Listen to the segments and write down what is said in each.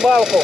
рыбалку.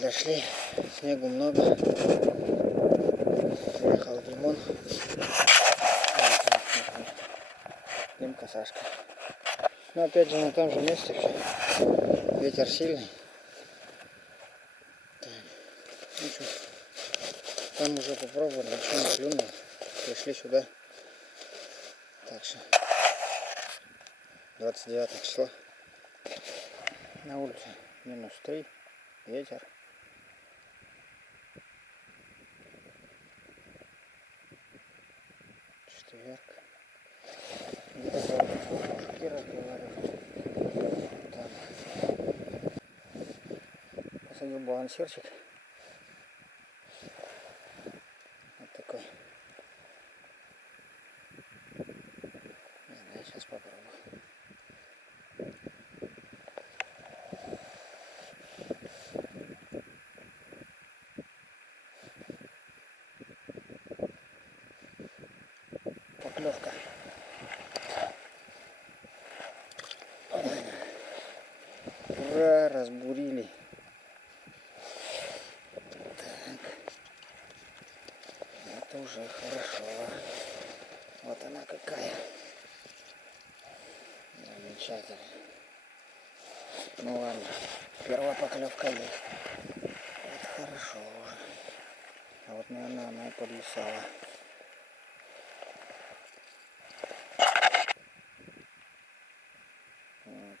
Дошли, снегу много, приехал Димон, Димка, Сашка. Но опять же на том же месте все, ветер сильный. Так, ну что, там уже попробовали, ничего не клюнуло, пришли сюда. Так что 29 число, на улице -3, ветер. Четверг. Где-то мужики разговаривают. Там. Посадил балансирчик. Вот такой. Не знаю, сейчас попробую. Поклевка. Ура, разбурили. Так. Это уже хорошо. Вот она какая. Замечательно. Ну ладно, первая поклевка есть. Это хорошо уже. А вот, наверное, она и подвисала. Вот.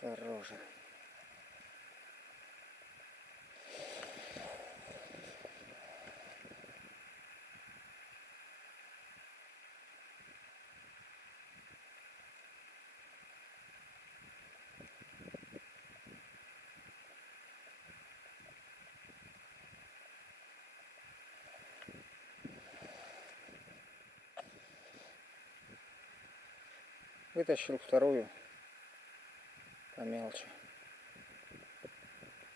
Хорошая. Вытащил вторую помелче.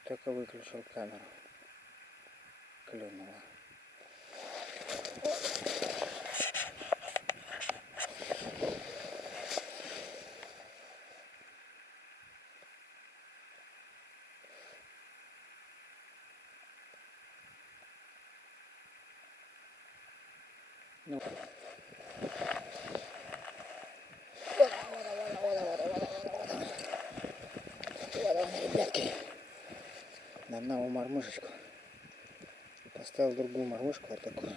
Только выключил камеру. Клюнула. Ну. Ребятки, на одного мормышечку поставил другую мормышку, вот такую.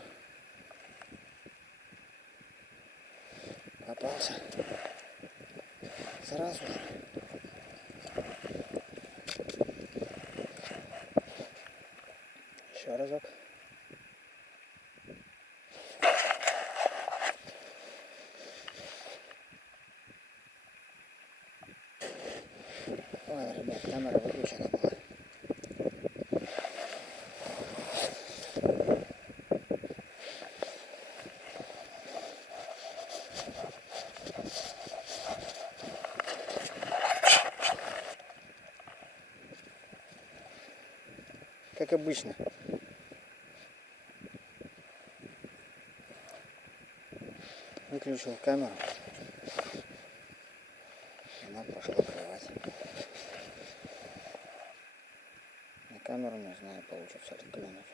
Попался сразу же. Еще разок. Ой, ребят, камера выключена была. Как обычно. Выключил камеру. Она пошла клевать. На камеру не знаю, получится ли клюнуть.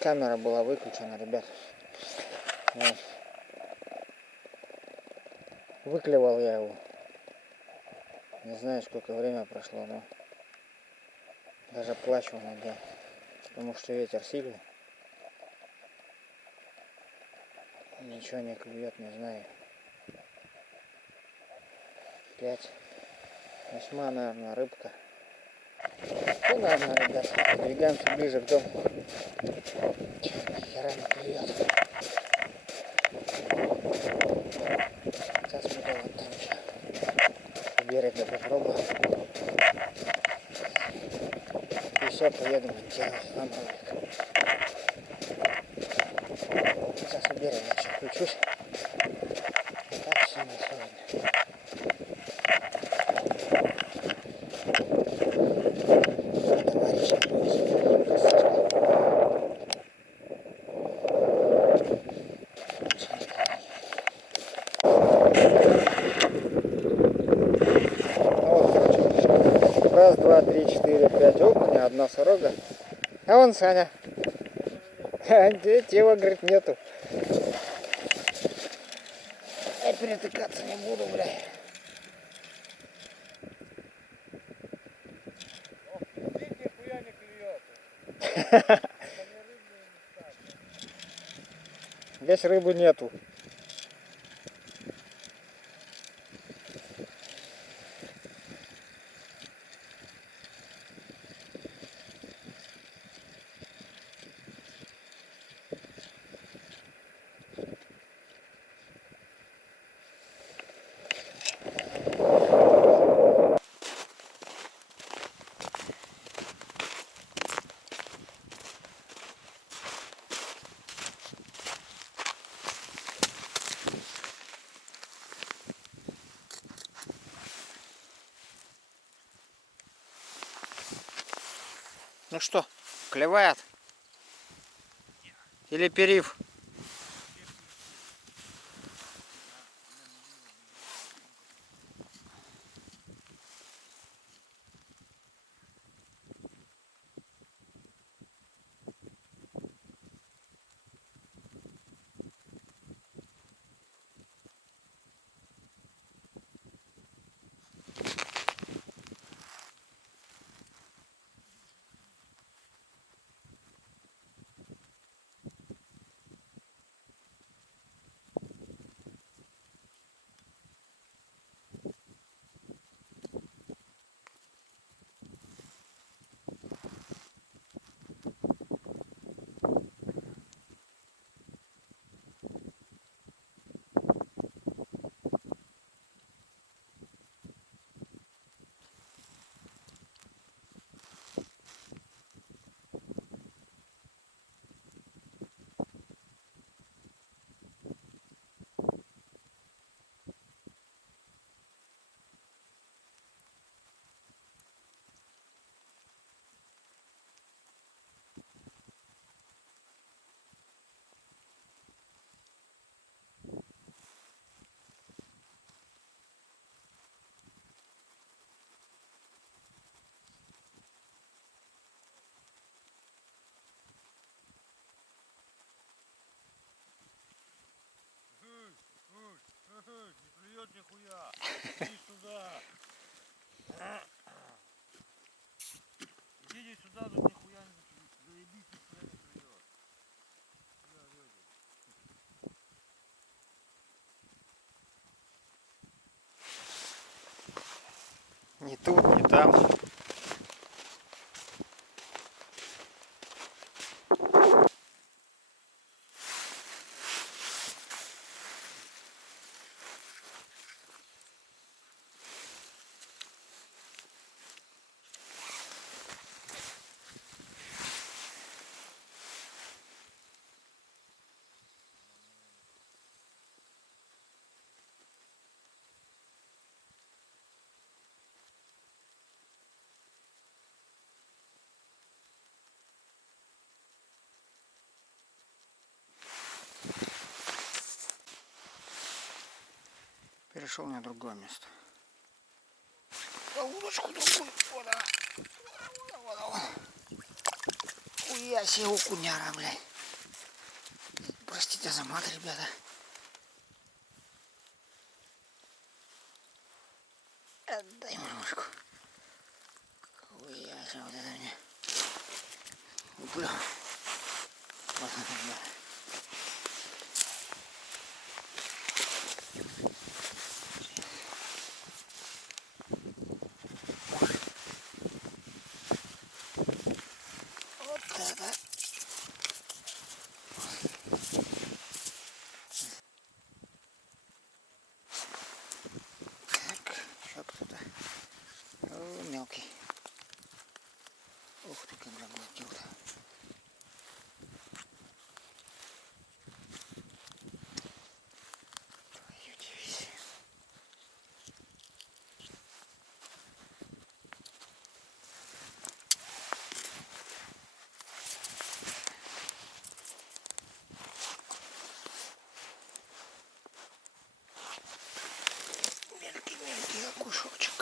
Камера была выключена, ребят. Вот. Выклевал я его. Не знаю, сколько время прошло, но даже плащ он надел, потому что ветер сильный. Ничего не клюет, не знаю. 5. 8, наверное, рыбка. Ну, наверное, ребят, двигаемся ближе к дому. Хера не клюет. Сейчас мы вот там еще у берега попробуем. И все, поеду монтировать вам ролик. Сейчас у берега еще включусь. Так все на сегодня. Товарищ, раз, два, три, четыре, пять окуня, одна сорога. А вон Саня. Тела, говорит, нету. Я перетыкаться не буду, бля. Нихуя не клюет. Здесь рыбы нету. Ну что, клевает? Или перив? клюет нихуя. Иди сюда. Иди сюда, тут нихуя не заебись, нихуя не клюет. Бля, рыбу. Ни тут, ни там. Перешел на другое место. А удочку другую. Вот она. Вот она. Хуя себе окуняра, блядь. Простите за мат, ребята. Отдай мормышку. Хуя себе вот это мне. Бля. Вот она, ребята. Вот это. Так, что кто-то. О, мелкий. Ух ты, как заглотил-то. Твою дивизию. Мелкий окушочек.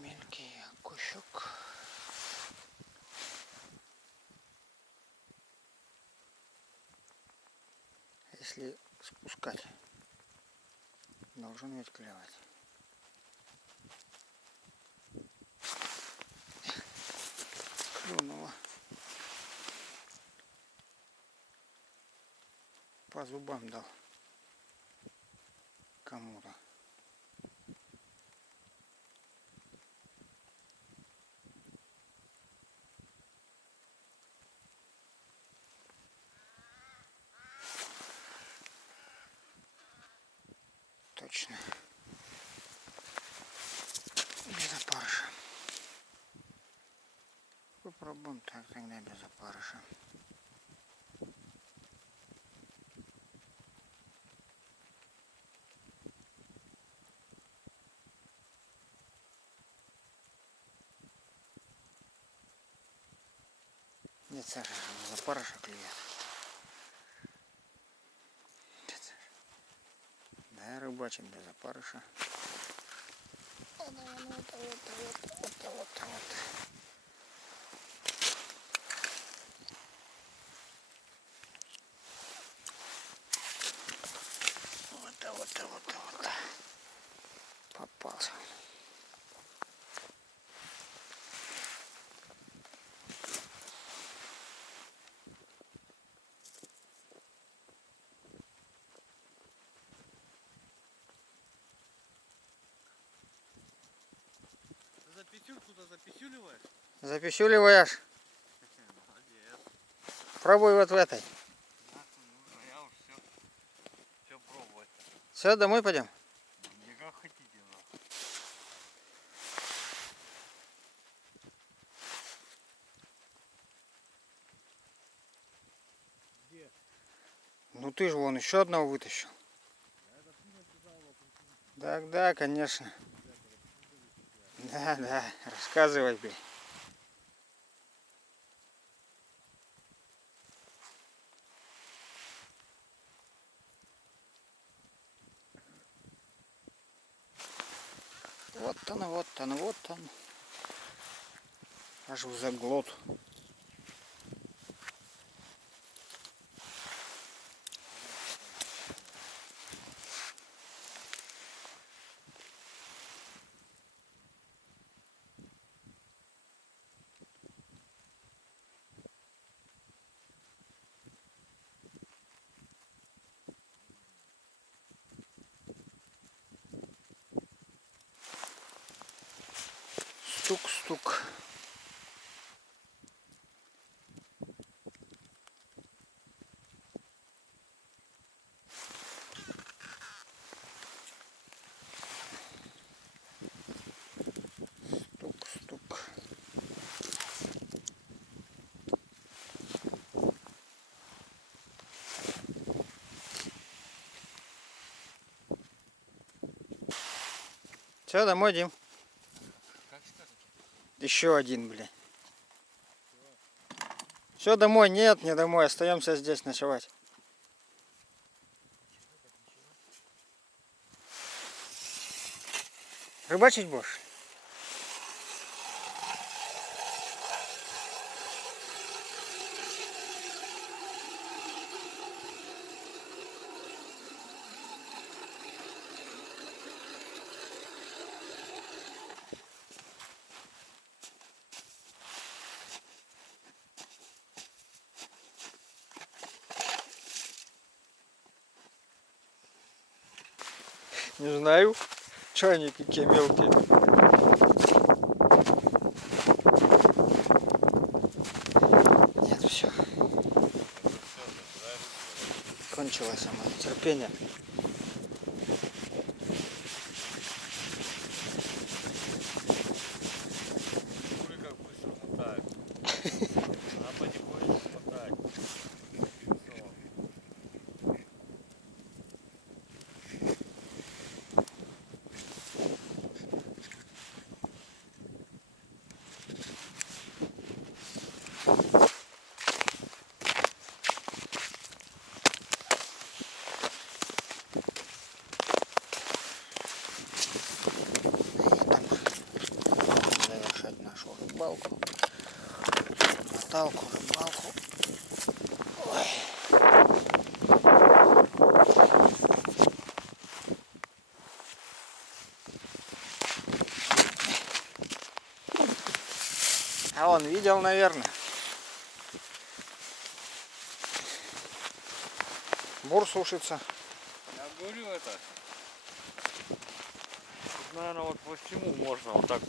Мелкий окушок. Если спускать, должен ведь клевать. Клюнуло. По зубам дал кому-то. Точно. Без опарыша. Попробуем так тогда без опарыша. Нет, Саша, без опарыша клюет. Да, рыбачим без опарыша. Вот. Вот. Попался. Ты за писюльку-то записюливаешь? Записюливаешь? Молодец. Пробуй вот в этой. Нахуй нужно, я уж все пробовать. Все, домой пойдем? Не как хотите, нахуй. Где? Ну ты же вон еще одного вытащил. Так, да, конечно. Да, да, рассказывай, блин. Вот он, вот он, вот он. Аж в заглот. Стук-стук. Стук-стук. Все, домой, Дим. Как скажете? Еще один, блин. Все, домой. Нет, не домой. Остаемся здесь ночевать. Рыбачить будешь? Не знаю. Че они какие мелкие? Нет, все. Кончилось само терпение. Хули как быстро мотает. Она потихонечку мотает. Завершать нашу рыбалку. Наталку, рыбалку. Ой. А он видел, наверное. Бур сушится. Я говорю это. Тут, наверное, вот по всему можно вот так